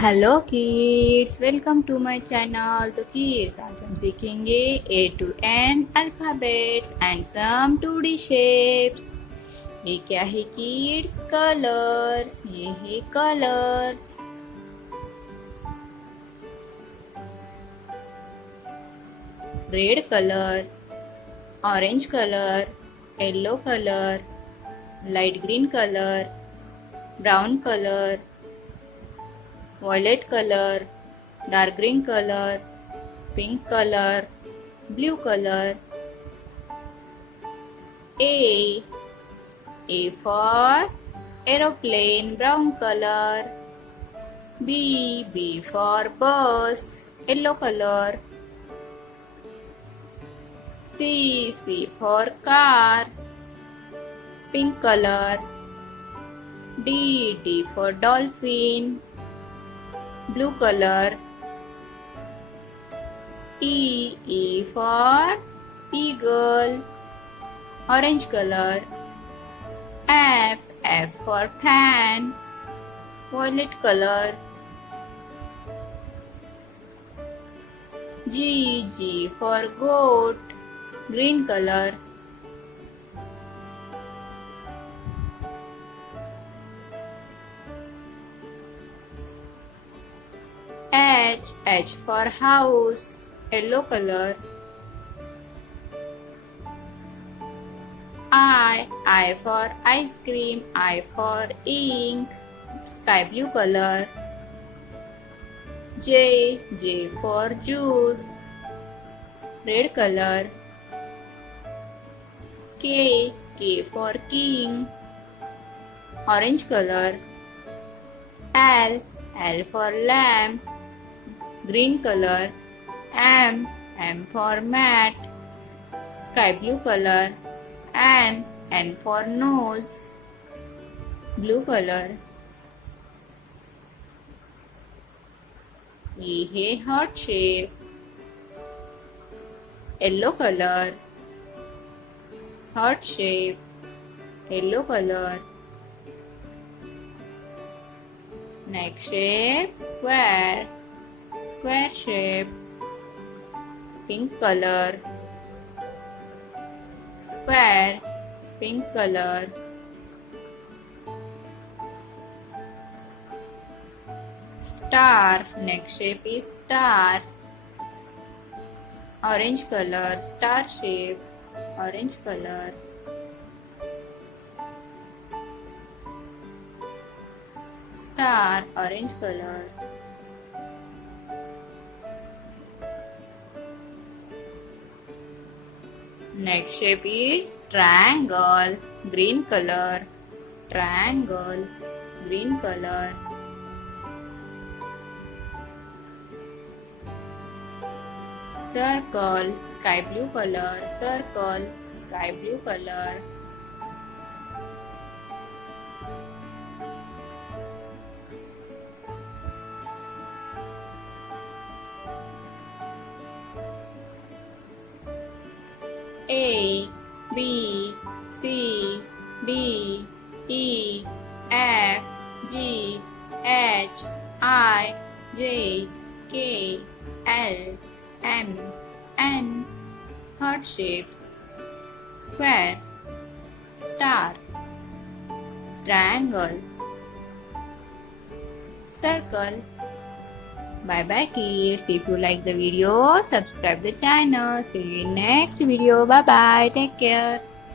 Hello kids, welcome to my channel. तो kids, आज हम सीखेंगे A to N alphabets and some 2D shapes. ये क्या है किड्स? कलर्स। ये है colours. Red colour, orange colour, yellow colour, light green colour, brown colour, violet color, dark green color, pink color, blue color. A for aeroplane, brown color. B for bus, yellow color. C for car, pink color. D for dolphin, blue color. E for eagle, orange color. F for fan, violet color. G for goat, green color. H for house, yellow color. I for ice cream, I for ink, sky blue color. J for juice, red color. K for king, orange color. L for lamp, green color. M for mat, sky blue color. N for nose, blue color. ये है heart shape, yellow color. Heart shape, yellow color. Next shape, square shape, pink color. Square, pink color. Star, next shape is star, orange color. Star shape, orange color. Star, orange color. Next shape is triangle, green color. Triangle, green color. Circle, sky blue color. Circle, sky blue color. A, B, C, D, E, F, G, H, I, J, K, L, M, N. Heart shapes, square, star, triangle, circle. Bye bye kids. If you like the video, subscribe the channel. See you in next video. Bye bye. Take care.